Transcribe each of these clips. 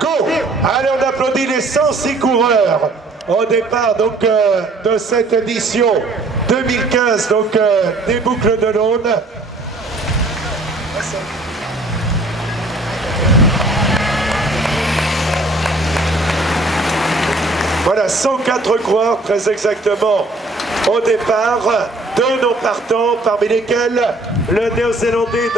go! Allez, on applaudit les 106 coureurs au départ donc, de cette édition 2015 donc, des Boucles de l'Aune. Voilà, 104 coureurs très exactement au départ, 2 non partants, parmi lesquels le néo-zélandais...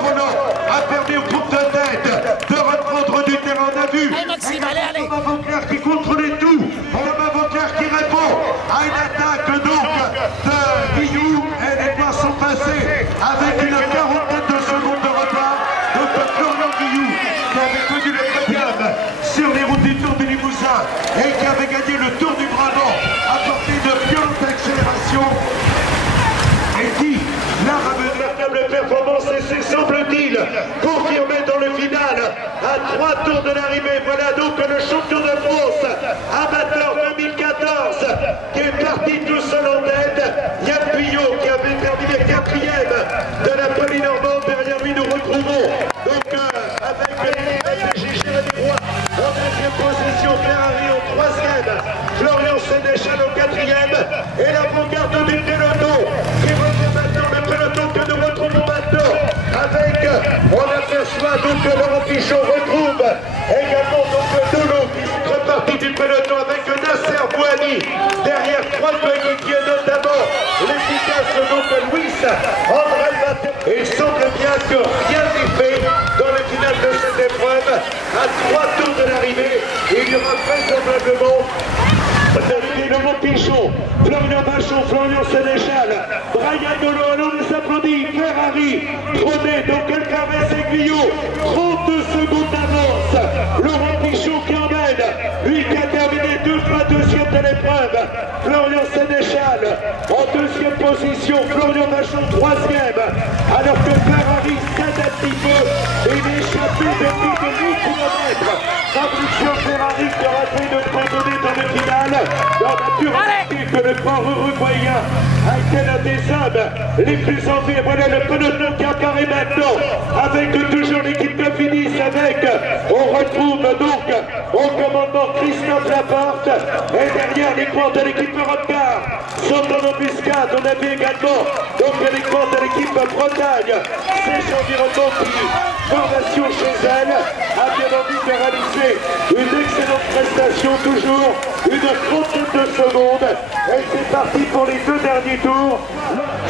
Roland a permis au groupe de tête de reprendre du terrain. On a vu Thomas Vauclair qui contrôlait tout. Thomas Vauclair qui répond à une attaque donc de Guillou. Et les points sont passés avec une quarantaine de secondes de retard. Donc Florian Guillou qui avait connu le podium sur les routes du Tour du Limousin et qui avait gagné le Tour du Brabant à portée de violente accélération. Et qui l'a ramené la table performance et c'est semble-t-il confirmé dans le final à 3 tours de l'arrivée. Voilà donc le champion de France amateur 2014 qui est parti tout seul en tête. Yann Puyot qui avait terminé 4e de la Polynormande. Derrière lui nous retrouvons donc avec Jérémy Roy en 2e position, Ferrari en 3e, Florian Sénéchal au 4e et l'avant-garde du peloton qui revient maintenant le peloton que nous retrouvons maintenant avec, on aperçoit donc que Laurent Pichon retrouve également donc Dolo qui fait partie du peloton avec Nasser Bouhani derrière 3 coéquipiers, notamment l'efficace donc Luis André Maté. Et il semble bien que rien n'est fait dans le final de cette épreuve. À 3 tours de l'arrivée, il y aura vraisemblablement Laurent Pichon, Florian Bachon, Florian Sénéchal, Brian Dolo, on les applaudit, Ferrari, Trôné, donc Alcaraz et Guyot, 32 secondes d'avance. Laurent Pichon qui emmène, lui qui a terminé 2 fois 2e de l'épreuve. Florian Sénéchal en 2e position, Florian Bachon 3e, alors que Ferrari cède un petit peu et l'échappé de plus de 8 km. Fabrizio Ferrari qui aura fait de redonner dans le final. Dans la durabilité que le grand uruguayen a été l'un des hommes les plus en vie. Voilà le peloton qui apparaît maintenant avec toujours l'équipe de Finis avec, on retrouve donc au commandement Christophe Laporte et derrière les cours de l'équipe Europcar sont en embuscade. On a vu également donc les cours de l'équipe Bretagne. C'est Environnement qui, formation chez elle, a bien envie de réaliser une excellente prestation, toujours une trentaine de secondes. Et c'est parti pour les 2 derniers tours.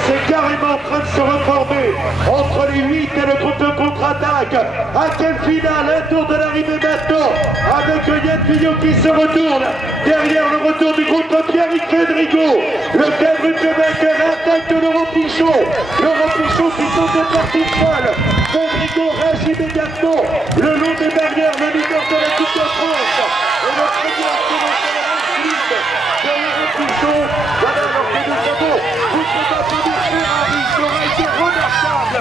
C'est carrément en train de se reformer entre les 8 et le groupe de contre-attaque. À quel final, un tour de l'arrivée maintenant avec Yann Puyot qui se retourne derrière le retour du groupe de Pierrick Fédrigo. Le quadruple vainqueur attaque de Laurent Pichon. Laurent Pichon qui sont des parties folles. Fédrigo réagit immédiatement le long des barrières, le leader de la Coupe de France. Et le premier de Laurent Pichon. Voilà, alors que nous savons, vous pouvez applaudir Ferrari qui aura été remarquable.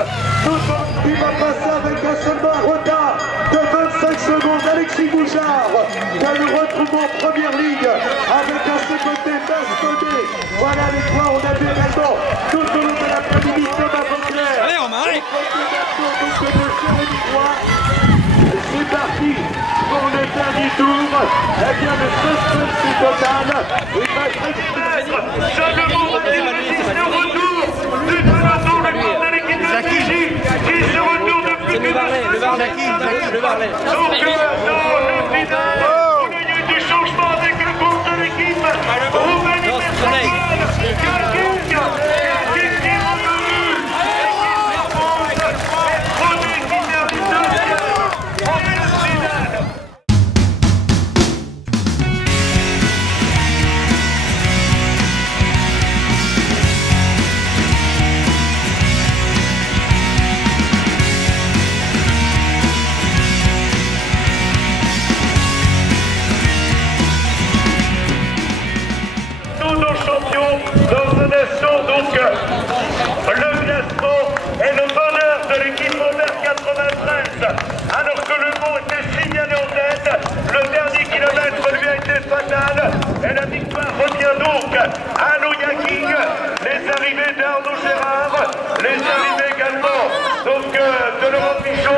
Il va passer avec un seulement retard de 25 secondes. Alexis Bouchard, que nous retrouvons en première ligne avec à ses côtés Bastonnet. Voilà les trois, on a vu également tout au long de l'après-midi Thomas Vauclair. Allez, Romain, allez. C'est parti pour le dernier tour. Eh bien, le suspense est total. Il va être seulement le retour du peloton, le corps de l'équipe de Belgique qui se retourne depuis que le Varlet. Donc, dans le final, au milieu du changement avec le groupe de l'équipe, Roumanie Mercedes, dans un instant, donc, le classement et le bonheur de l'équipe Aubert 93. Alors que le mot était signalé en tête, le dernier kilomètre lui a été fatal. Et la victoire revient donc à King, les arrivées d'Arnaud Gérard, les arrivées également donc, de Laurent Pichon.